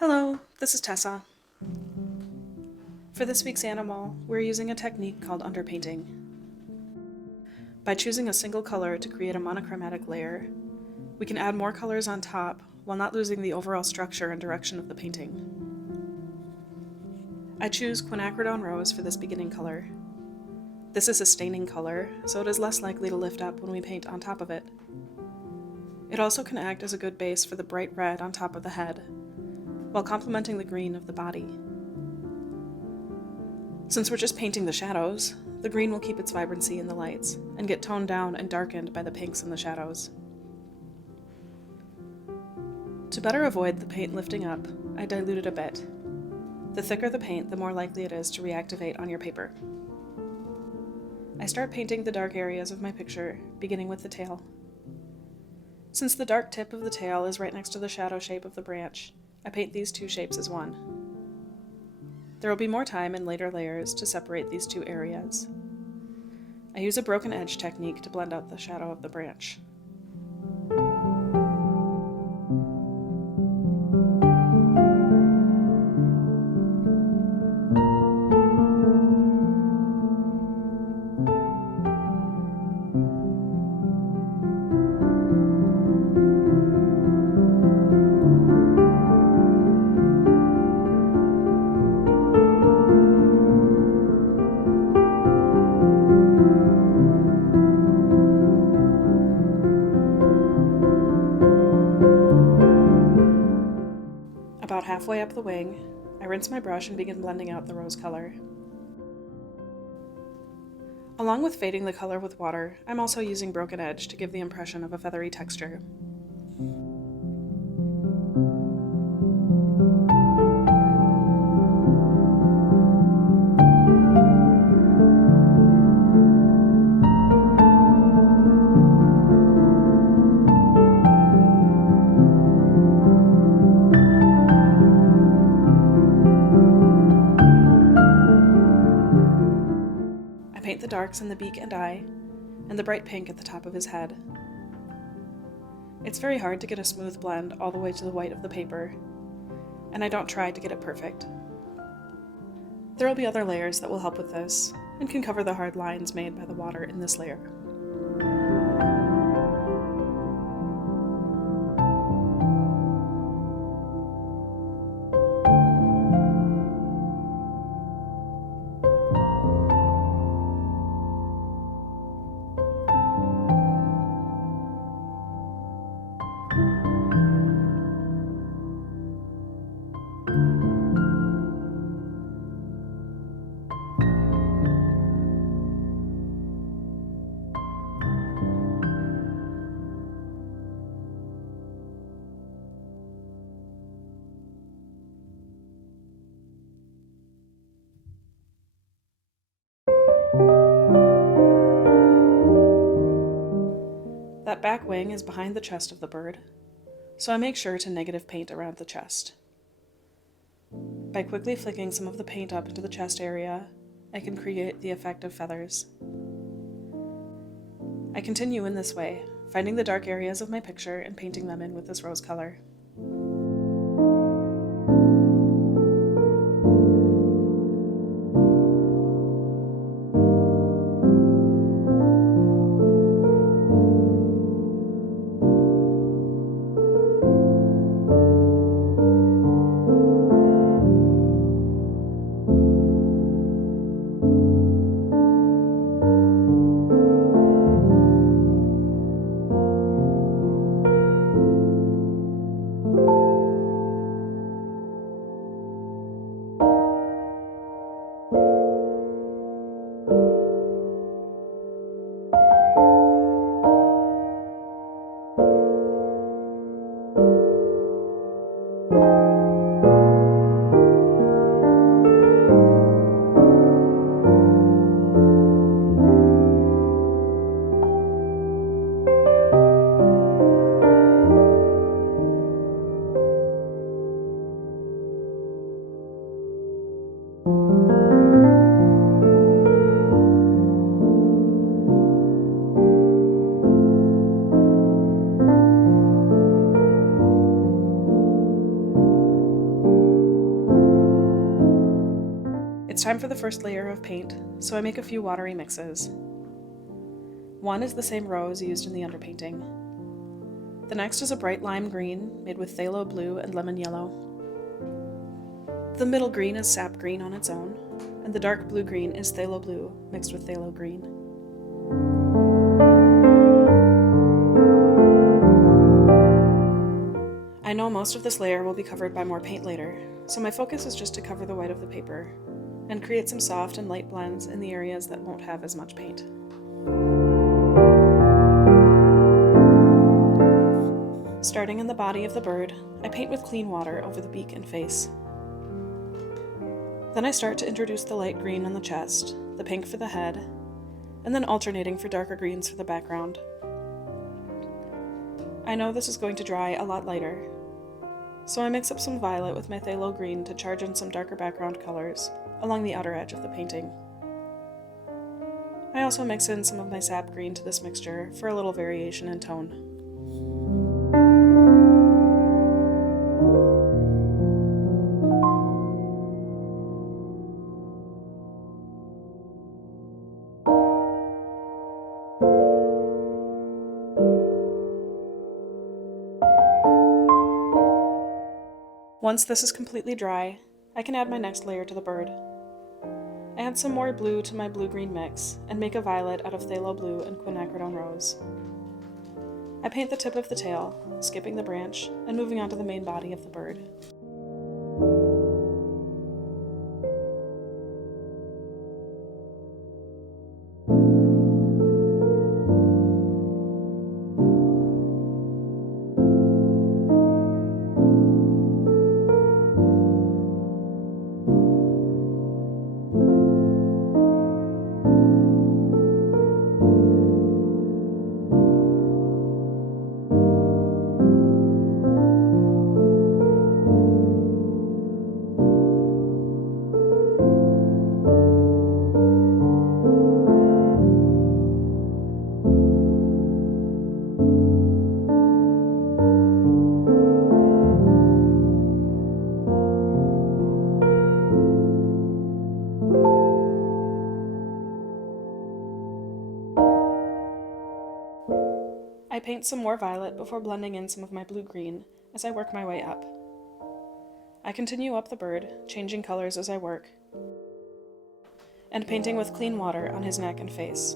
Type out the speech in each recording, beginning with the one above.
Hello, this is Tessa. For this week's animal, we're using a technique called underpainting. By choosing a single color to create a monochromatic layer, we can add more colors on top while not losing the overall structure and direction of the painting. I choose quinacridone rose for this beginning color. This is a staining color, so it is less likely to lift up when we paint on top of it. It also can act as a good base for the bright red on top of the head, while complementing the green of the body. Since we're just painting the shadows, the green will keep its vibrancy in the lights and get toned down and darkened by the pinks in the shadows. To better avoid the paint lifting up, I dilute it a bit. The thicker the paint, the more likely it is to reactivate on your paper. I start painting the dark areas of my picture, beginning with the tail. Since the dark tip of the tail is right next to the shadow shape of the branch, I paint these two shapes as one. There will be more time in later layers to separate these two areas. I use a broken edge technique to blend out the shadow of the branch. About halfway up the wing, I rinse my brush and begin blending out the rose color. Along with fading the color with water, I'm also using broken edge to give the impression of a feathery texture. Paint the darks in the beak and eye, and the bright pink at the top of his head. It's very hard to get a smooth blend all the way to the white of the paper, and I don't try to get it perfect. There will be other layers that will help with this, and can cover the hard lines made by the water in this layer. That back wing is behind the chest of the bird, so I make sure to negative paint around the chest. By quickly flicking some of the paint up into the chest area, I can create the effect of feathers. I continue in this way, finding the dark areas of my picture and painting them in with this rose color. It's time for the first layer of paint, so I make a few watery mixes. One is the same rose used in the underpainting. The next is a bright lime green made with phthalo blue and lemon yellow. The middle green is sap green on its own, and the dark blue-green is phthalo blue mixed with phthalo green. I know most of this layer will be covered by more paint later, so my focus is just to cover the white of the paper and create some soft and light blends in the areas that won't have as much paint. Starting in the body of the bird, I paint with clean water over the beak and face. Then I start to introduce the light green on the chest, the pink for the head, and then alternating for darker greens for the background. I know this is going to dry a lot lighter, so I mix up some violet with my phthalo green to charge in some darker background colors along the outer edge of the painting. I also mix in some of my sap green to this mixture for a little variation in tone. Once this is completely dry, I can add my next layer to the bird. I add some more blue to my blue-green mix and make a violet out of phthalo blue and quinacridone rose. I paint the tip of the tail, skipping the branch and moving on to the main body of the bird. I paint some more violet before blending in some of my blue-green as I work my way up. I continue up the bird, changing colors as I work, and painting with clean water on his neck and face.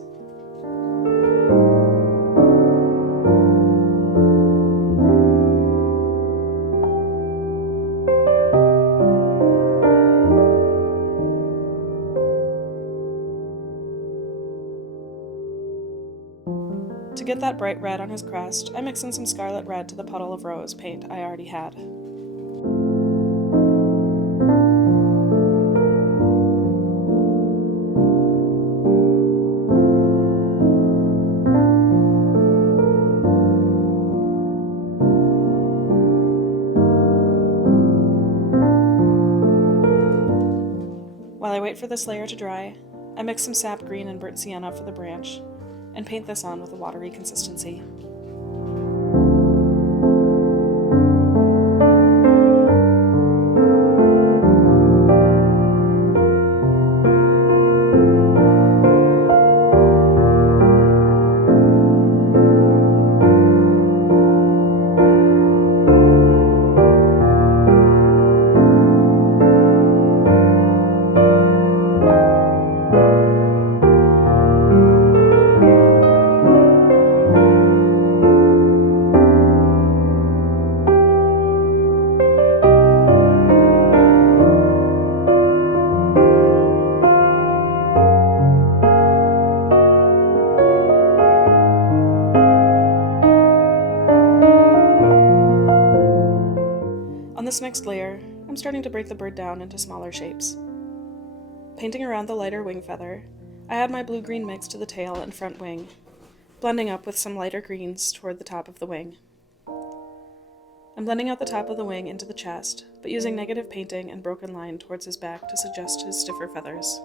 To get that bright red on his crest, I mix in some scarlet red to the puddle of rose paint I already had. While I wait for this layer to dry, I mix some sap green and burnt sienna for the branch, and paint this on with a watery consistency. On this next layer, I'm starting to break the bird down into smaller shapes. Painting around the lighter wing feather, I add my blue-green mix to the tail and front wing, blending up with some lighter greens toward the top of the wing. I'm blending out the top of the wing into the chest, but using negative painting and broken line towards his back to suggest his stiffer feathers.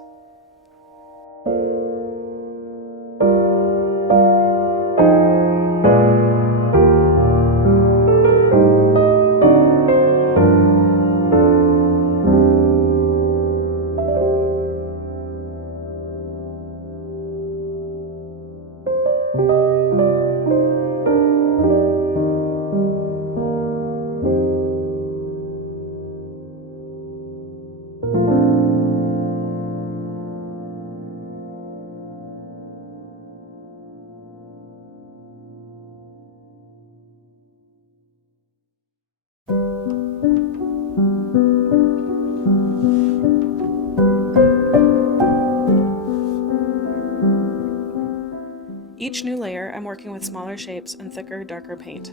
each new layer, I'm working with smaller shapes and thicker, darker paint.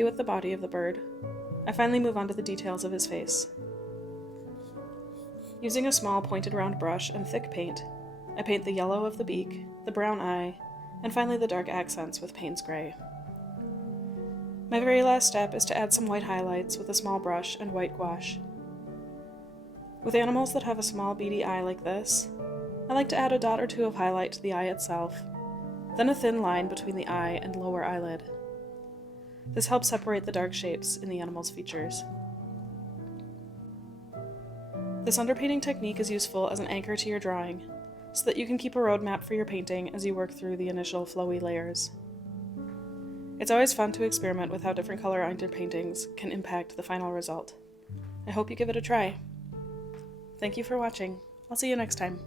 happy with the body of the bird, I finally move on to the details of his face. Using a small pointed round brush and thick paint, I paint the yellow of the beak, the brown eye, and finally the dark accents with Payne's gray. My very last step is to add some white highlights with a small brush and white gouache. With animals that have a small beady eye like this, I like to add a dot or two of highlight to the eye itself, then a thin line between the eye and lower eyelid. This helps separate the dark shapes in the animal's features. This underpainting technique is useful as an anchor to your drawing, so that you can keep a roadmap for your painting as you work through the initial flowy layers. It's always fun to experiment with how different color underpaintings can impact the final result. I hope you give it a try. Thank you for watching. I'll see you next time.